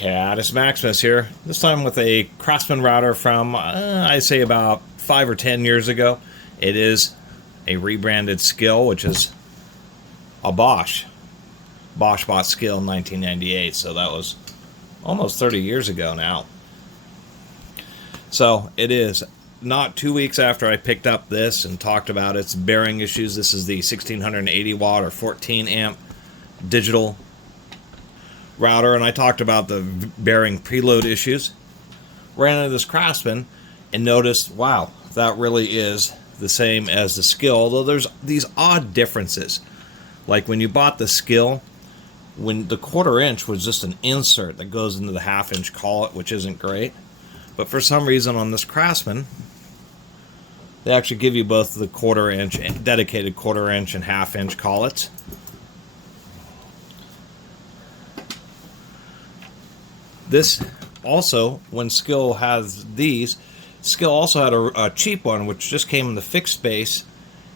Catus Maximus here, this time with a Craftsman router from, I'd say about 5 or 10 years ago. It is a rebranded Skil, which is a Bosch. Bosch bought Skil in 1998, so that was almost 30 years ago now. So it is not 2 weeks after I picked up this and talked about its bearing issues. This is the 1680 watt or 14 amp digital router, and I talked about the bearing preload issues. Ran into this Craftsman and noticed, wow, that really is the same as the Skil, although there's these odd differences. Like when you bought the Skil, when the 1/4 inch was just an insert that goes into the 1/2 inch collet, which isn't great. But for some reason on this Craftsman, they actually give you both the 1/4 inch and dedicated 1/4 inch and 1/2 inch collets. This also, when Skil has these, Skil also had a cheap one which just came in the fixed base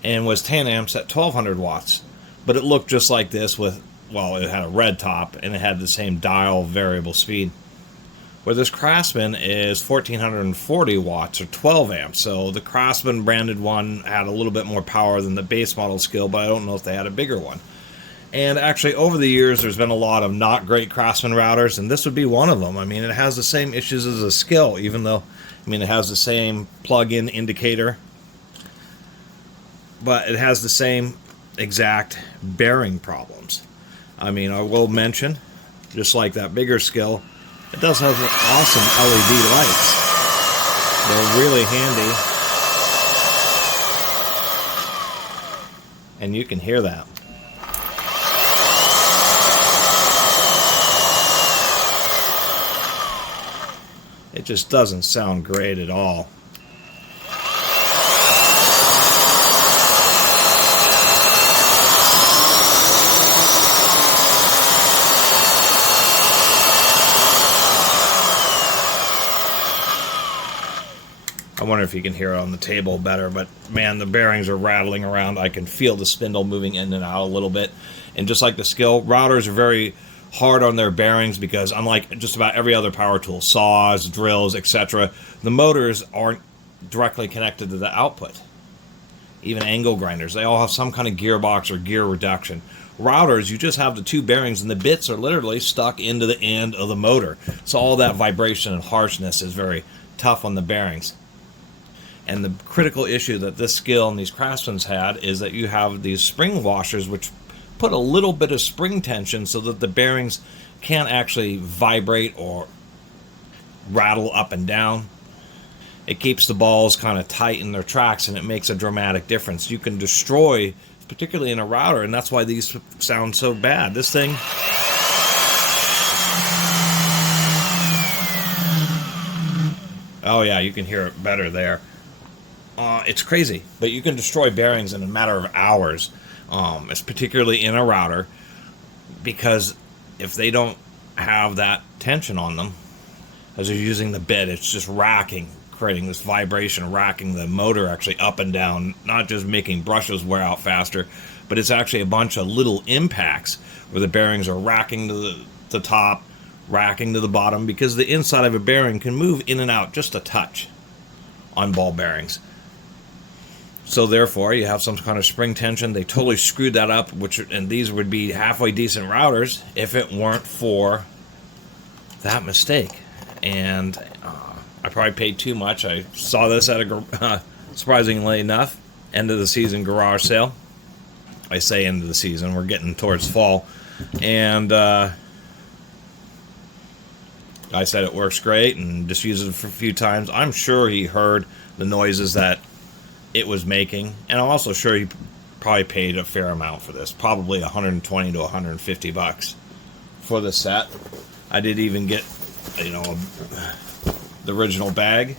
and was 10 amps at 1200 watts. But it looked just like this with, well, it had a red top and it had the same dial variable speed. Where this Craftsman is 1440 watts or 12 amps. So the Craftsman branded one had a little bit more power than the base model Skil, but I don't know if they had a bigger one. And actually, over the years, there's been a lot of not great Craftsman routers, and this would be one of them. I mean, it has the same issues as a Skil, even though, I mean, it has the same plug-in indicator, but it has the same exact bearing problems. I mean, I will mention, just like that bigger Skil, it does have awesome LED lights. They're really handy, and you can hear that. It just doesn't sound great at all. I wonder if you can hear it on the table better, but man, the bearings are rattling around. I can feel the spindle moving in and out a little bit. And just like the Skil, routers are very hard on their bearings because unlike just about every other power tool, saws, drills, etc., the motors aren't directly connected to the output. Even angle grinders, they all have some kind of gearbox or gear reduction. Routers, you just have the two bearings and the bits are literally stuck into the end of the motor. So all that vibration and harshness is very tough on the bearings. And the critical issue that this Skil and these Craftsmans had is that you have these spring washers which put a little bit of spring tension so that the bearings can't actually vibrate or rattle up and down. It keeps the balls kind of tight in their tracks, and it makes a dramatic difference. You can destroy, particularly in a router, and that's why these sound so bad. This thing, oh yeah, you can hear it better there. It's crazy, but you can destroy bearings in a matter of hours. It's particularly in a router, because if they don't have that tension on them, as they're using the bit, it's just racking, creating this vibration, racking the motor actually up and down, not just making brushes wear out faster, but it's actually a bunch of little impacts where the bearings are racking to the top, racking to the bottom, because the inside of a bearing can move in and out just a touch on ball bearings. So therefore, you have some kind of spring tension. They totally screwed that up, and these would be halfway decent routers if it weren't for that mistake. And I probably paid too much. I saw this at a, surprisingly enough, end of the season garage sale. I say end of the season, we're getting towards fall. And I said it works great and just used it for a few times. I'm sure he heard the noises that it was making, and I'm also sure he probably paid a fair amount for this, probably 120 to 150 bucks for the set. I did even get, you know, the original bag,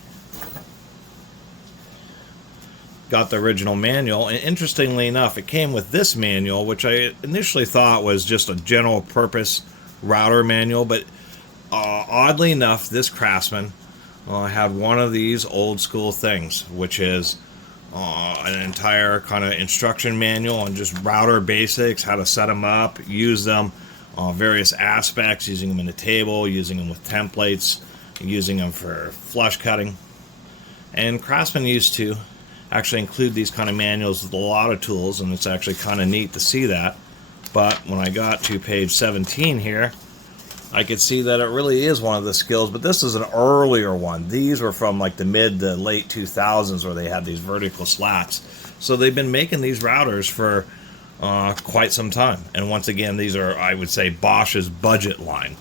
got the original manual, and interestingly enough, it came with this manual, which I initially thought was just a general purpose router manual, but oddly enough, this Craftsman had one of these old school things, which is an entire kind of instruction manual on just router basics, how to set them up, use them, various aspects, using them in the table, using them with templates, using them for flush cutting. And Craftsman used to actually include these kind of manuals with a lot of tools, and it's actually kind of neat to see that. But when I got to page 17 here, I could see that it really is one of the Skils, but this is an earlier one. These were from like the mid to late 2000s where they had these vertical slats. So they've been making these routers for quite some time. And once again, these are, I would say, Bosch's budget line.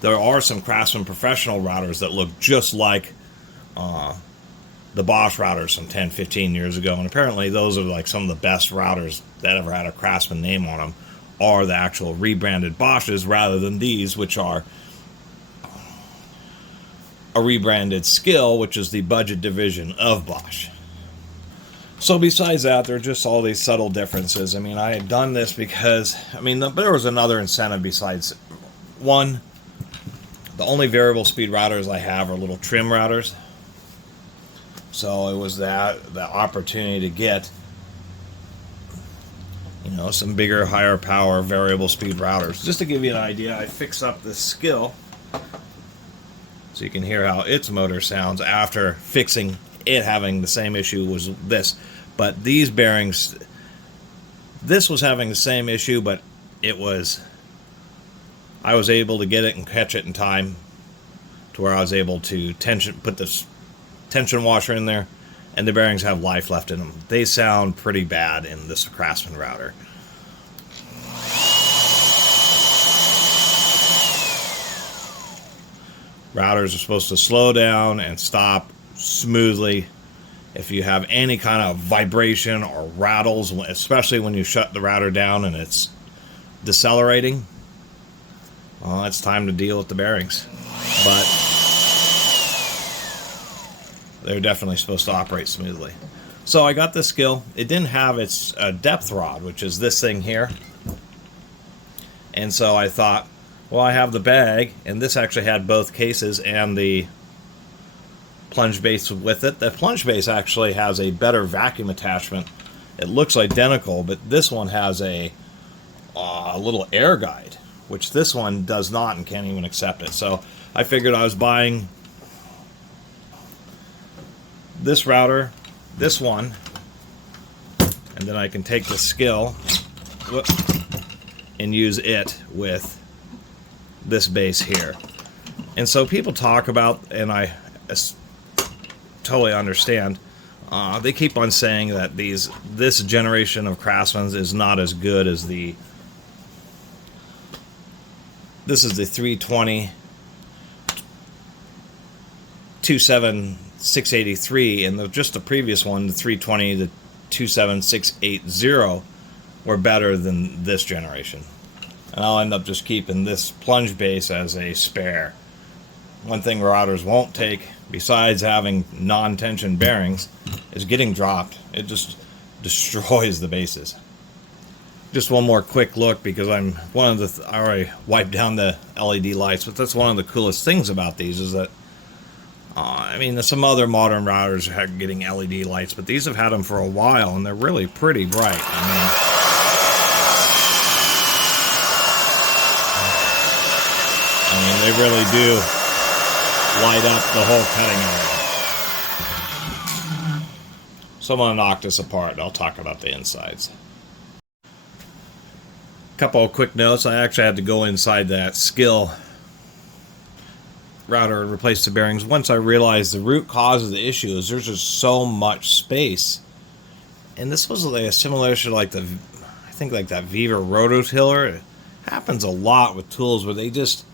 There are some Craftsman professional routers that look just like the Bosch routers from 10, 15 years ago. And apparently those are like some of the best routers that ever had a Craftsman name on them, are the actual rebranded Bosches rather than these, which are a rebranded Skil, which is the budget division of Bosch. So besides that, there are just all these subtle differences. I mean, I had done this because, I mean, there was another incentive besides one. The only variable speed routers I have are little trim routers. So it was the opportunity to get, you know, some bigger, higher power variable speed routers. Just to give you an idea, I fixed up this Skil so you can hear how its motor sounds after fixing it having the same issue was this. But these bearings, this was having the same issue, but I was able to get it and catch it in time to where I was able to put this tension washer in there, and the bearings have life left in them. They sound pretty bad in this Craftsman router. Routers are supposed to slow down and stop smoothly. If you have any kind of vibration or rattles, especially when you shut the router down and it's decelerating, well, it's time to deal with the bearings. But they're definitely supposed to operate smoothly. So I got this Skil. It didn't have its depth rod, which is this thing here. And so I thought, well, I have the bag, and this actually had both cases and the plunge base with it. The plunge base actually has a better vacuum attachment. It looks identical, but this one has a little air guide, which this one does not and can't even accept it. So I figured I was buying this router, this one, and then I can take the Skil and use it with this base here. And so people talk about, and I totally understand, they keep on saying that this generation of Craftsman's is not as good as this is the 320 27683, and just the previous one, the 320 the 27680, were better than this generation. And I'll end up just keeping this plunge base as a spare. One thing routers won't take, besides having non-tension bearings, is getting dropped. It just destroys the bases. Just one more quick look, because I already wiped down the LED lights, but that's one of the coolest things about these is that, I mean, some other modern routers are getting LED lights, but these have had them for a while, and they're really pretty bright. I mean, they really do light up the whole cutting area. So I'm going to knock this apart. I'll talk about the insides. Couple of quick notes. I actually had to go inside that Skil router and replace the bearings. Once I realized the root cause of the issue is there's just so much space. And this was like a simulation like I think like that Viva rototiller. It happens a lot with tools where they just,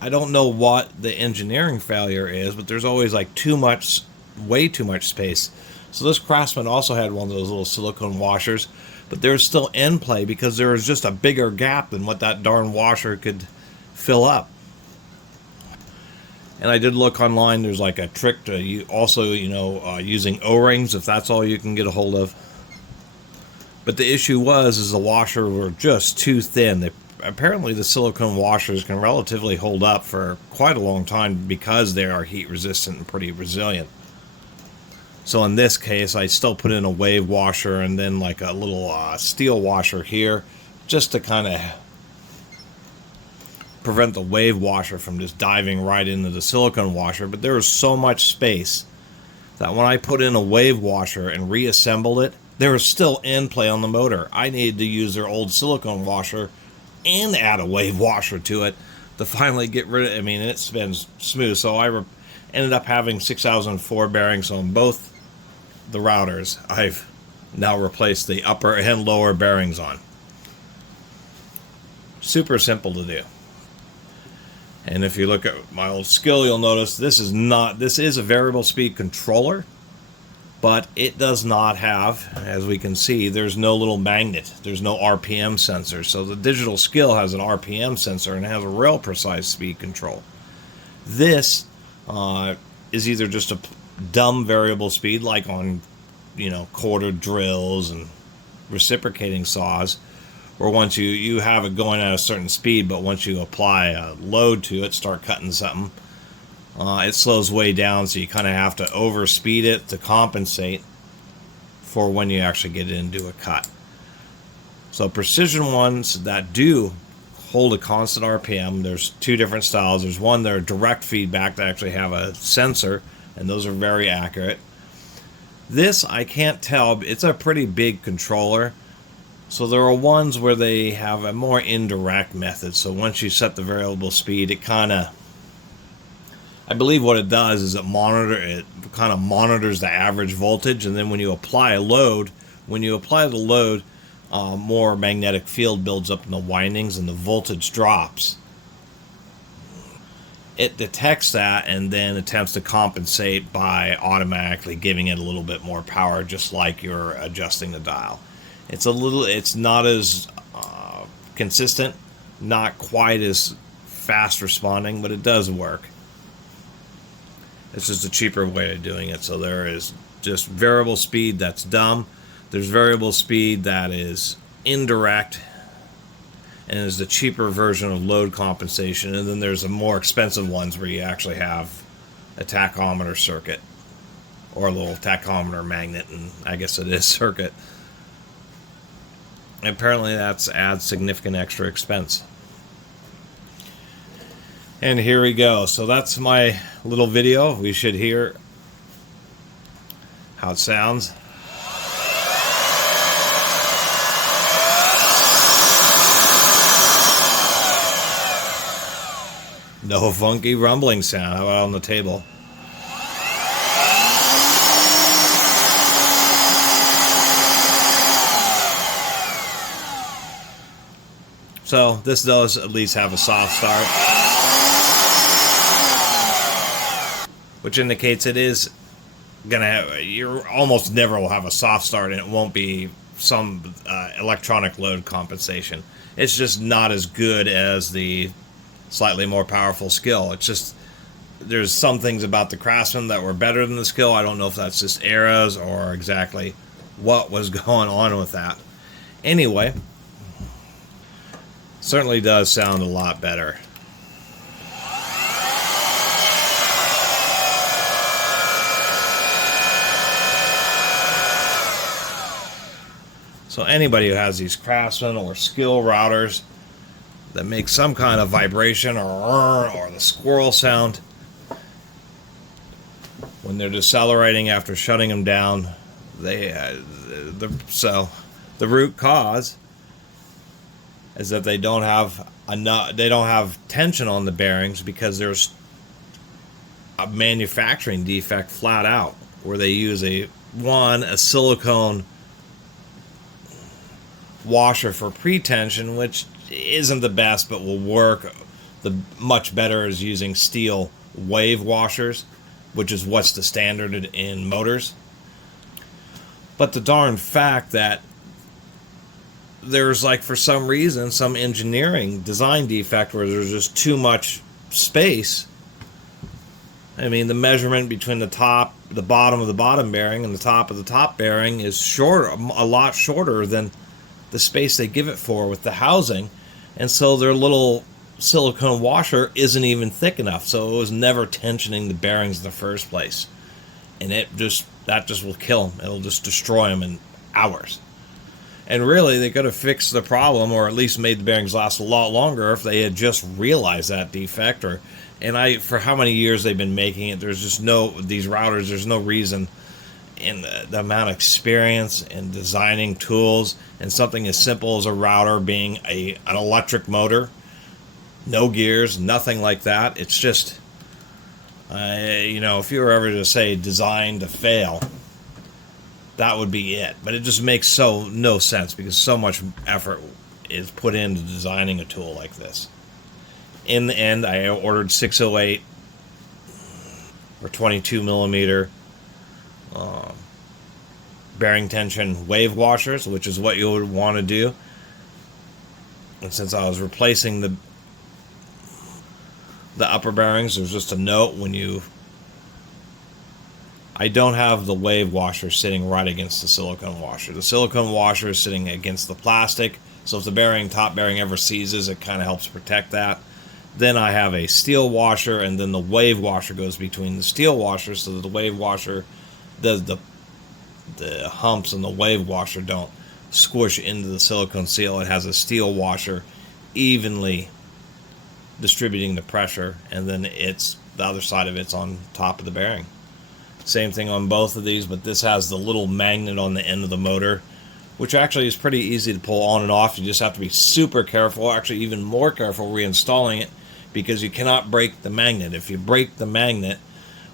I don't know what the engineering failure is, but there's always like way too much space. So this Craftsman also had one of those little silicone washers, but there's still end play because there was just a bigger gap than what that darn washer could fill up. And I did look online. There's like a trick to also, using O-rings if that's all you can get a hold of. But the issue is the washer were just too thin. Apparently the silicone washers can relatively hold up for quite a long time because they are heat resistant and pretty resilient. So in this case, I still put in a wave washer and then like a little steel washer here, just to kind of prevent the wave washer from just diving right into the silicone washer. But there was so much space that when I put in a wave washer and reassembled it, there was still end play on the motor. I needed to use their old silicone washer and add a wave washer to it to finally get rid of it. I mean, it spins smooth. So I ended up having 6004 bearings on both the routers. I've now replaced the upper and lower bearings on. Super simple to do. And if you look at my old Skil, you'll notice this is a variable speed controller, but it does not have, as we can see, there's no little magnet. There's no RPM sensor. So the digital Skil has an RPM sensor and has a real precise speed control. This is either just a dumb variable speed, like on, quarter drills and reciprocating saws, or once you have it going at a certain speed, but once you apply a load to it, start cutting something, it slows way down, so you kind of have to overspeed it to compensate for when you actually get into a cut. So precision ones that do hold a constant RPM, there's two different styles. There's one that are direct feedback that actually have a sensor, and those are very accurate. This, I can't tell, it's a pretty big controller. So there are ones where they have a more indirect method. So once you set the variable speed, it kind of, I believe what it does is it kind of monitors the average voltage, and then when you apply a load, more magnetic field builds up in the windings and the voltage drops. It detects that and then attempts to compensate by automatically giving it a little bit more power, just like you're adjusting the dial. It's not as consistent, not quite as fast responding, but it does work. It's just a cheaper way of doing it. So there is just variable speed that's dumb. There's variable speed that is indirect and is the cheaper version of load compensation. And then there's the more expensive ones where you actually have a tachometer circuit or a little tachometer magnet, and I guess it is circuit. Apparently that adds significant extra expense. And here we go. So that's my little video. We should hear how it sounds. No funky rumbling sound. How about on the table? So this does at least have a soft start, which indicates it is gonna have, you almost never will have a soft start, and it won't be some electronic load compensation. It's just not as good as the slightly more powerful Skil. It's just, there's some things about the Craftsman that were better than the Skil. I don't know if that's just eras or exactly what was going on with that. Anyway, certainly does sound a lot better. So anybody who has these Craftsman or Skil routers that make some kind of vibration or the squirrel sound when they're decelerating after shutting them down, so the root cause is that they don't have tension on the bearings because there's a manufacturing defect flat out where they use a silicone washer for pretension, which isn't the best but will work. The much better is using steel wave washers, which is what's the standard in motors. But the darn fact that there's, like, for some reason, some engineering design defect where there's just too much space. I mean, the measurement between the bottom of the bottom bearing and the top of the top bearing is a lot shorter than the space they give it for with the housing. And so their little silicone washer isn't even thick enough, so it was never tensioning the bearings in the first place. And that just will kill them. It'll just destroy them in hours. And really, they could have fixed the problem, or at least made the bearings last a lot longer if they had just realized that defect. For how many years they've been making it, there's just these routers, there's no reason in the amount of experience in designing tools and something as simple as a router being an electric motor, no gears, nothing like that. It's just, if you were ever to say designed to fail, that would be it. But it just makes no sense because so much effort is put into designing a tool like this. In the end, I ordered 608 or 22 millimeter bearing tension wave washers, which is what you would want to do. And since I was replacing the upper bearings, there's just a note I don't have the wave washer sitting right against the silicone washer. The silicone washer is sitting against the plastic, so if the top bearing ever seizes, it kind of helps protect that. Then I have a steel washer, and then the wave washer goes between the steel washer, so that the wave washer, the humps in the wave washer don't squish into the silicone seal. It has a steel washer evenly distributing the pressure, and then the other side of it's on top of the bearing. Same thing on both of these, but this has the little magnet on the end of the motor, which actually is pretty easy to pull on and off. You just have to be super careful, actually even more careful reinstalling it, because you cannot break the magnet. If you break the magnet,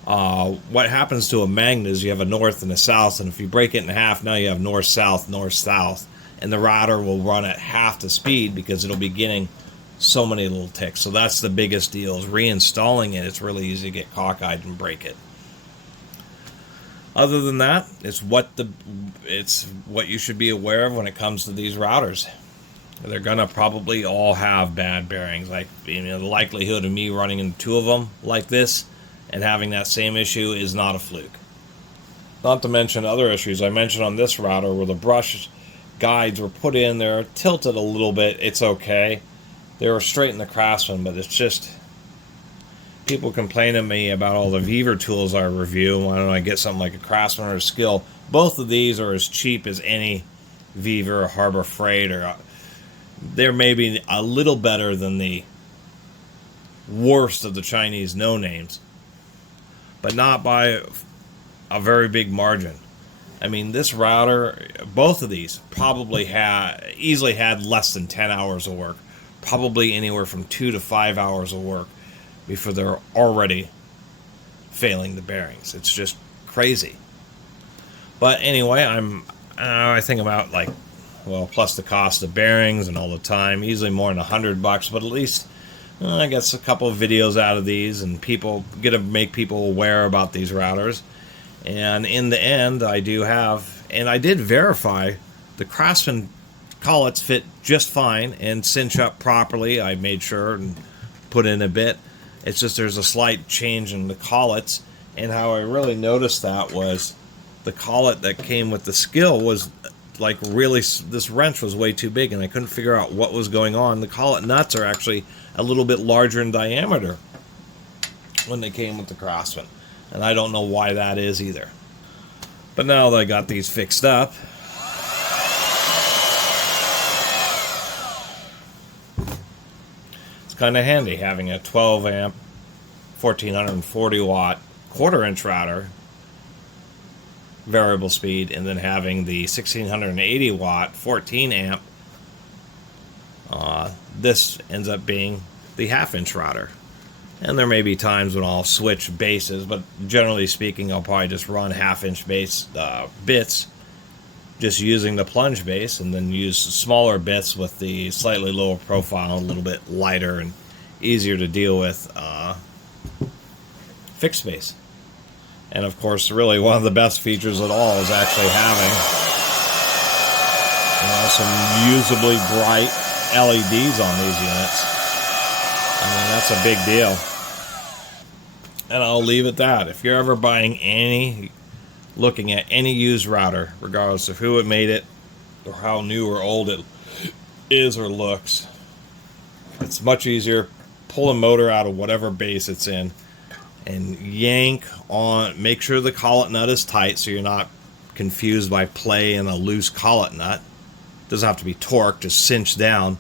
what happens to a magnet is you have a north and a south, and if you break it in half, now you have north-south, north-south, and the router will run at half the speed because it'll be getting so many little ticks. So that's the biggest deal, is reinstalling it. It's really easy to get cockeyed and break it. Other than that, it's what you should be aware of when it comes to these routers. They're gonna probably all have bad bearings. The likelihood of me running into two of them like this and having that same issue is not a fluke. Not to mention other issues I mentioned on this router where the brush guides were put in, they're tilted a little bit. It's okay. They were straight in the Craftsman, but it's just, people complain to me about all the Weaver tools I review. Why don't I get something like a Craftsman or a Skil? Both of these are as cheap as any Weaver or Harbor Freight, or they're maybe a little better than the worst of the Chinese no-names, but not by a very big margin. I mean, this router, both of these probably easily had less than 10 hours of work, probably anywhere from 2 to 5 hours of work before they're already failing the bearings. It's just crazy. But anyway, I think about plus the cost of bearings and all the time, easily more than $100, but at least I get a couple of videos out of these, and make people aware about these routers. And in the end, I did verify the Craftsman collets fit just fine and cinch up properly. I made sure and put in a bit. It's just there's a slight change in the collets, and how I really noticed that was the collet that came with the Skil was this wrench was way too big, and I couldn't figure out what was going on. The collet nuts are actually a little bit larger in diameter when they came with the Craftsman, and I don't know why that is either. But now that I got these fixed up, it's kind of handy having a 12 amp 1440 watt quarter-inch router variable speed, and then having the 1680 watt 14 amp. This ends up being the half-inch router, and there may be times when I'll switch bases, but generally speaking I'll probably just run half-inch base bits, just using the plunge base, and then use smaller bits with the slightly lower profile, a little bit lighter and easier to deal with fixed base. And of course, really one of the best features at all is actually having some usably bright LEDs on these units. I mean, that's a big deal. And I'll leave it at that. If you're ever looking at any used router, regardless of who it made it or how new or old it is or looks, it's much easier. Pull a motor out of whatever base it's in and make sure the collet nut is tight so you're not confused by play in a loose collet nut. Doesn't have to be torqued, just cinch down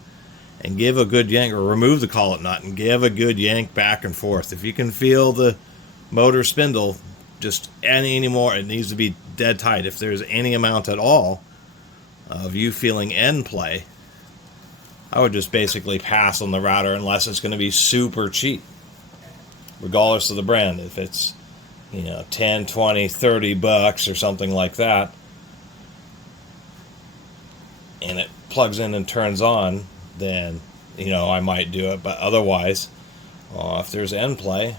and give a good yank, or remove the collet nut and give a good yank back and forth. If you can feel the motor spindle just any more, it needs to be dead tight. If there's any amount at all of you feeling end play, I would just basically pass on the router unless it's going to be super cheap, regardless of the brand. If it's, you know, 10, 20, 30 bucks or something like that, and it plugs in and turns on, then, you know, I might do it. But otherwise, if there's end play,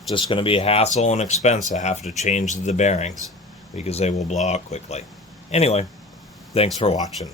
it's just going to be a hassle and expense to have to change the bearings because they will blow out quickly. Anyway, thanks for watching.